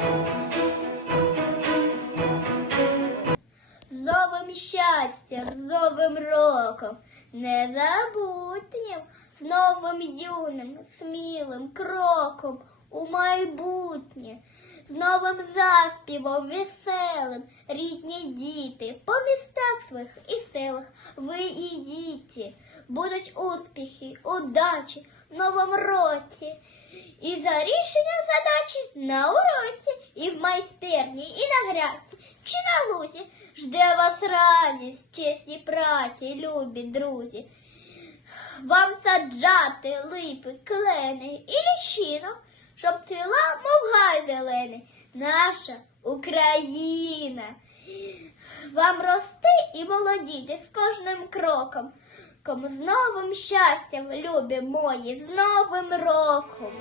З новим щастям, з новим роком, незабутнім, з новим юним, смілим кроком у майбутнє, з новим заспівом веселим, рідні діти, по містах своїх і селах ви ідіть. Будуть успіхи, удачі в новому році. І за рішенням задачі на уроці, і в майстерні, і на грядці, чи на лузі. Жде вас радість, чесні праці, любі друзі. Вам саджати липи, клени і ліщину, щоб цвіла, мов гай зелений, наша Україна. Вам рости і молодіти з кожним кроком. З новим щастям, любі мої, з Новим роком!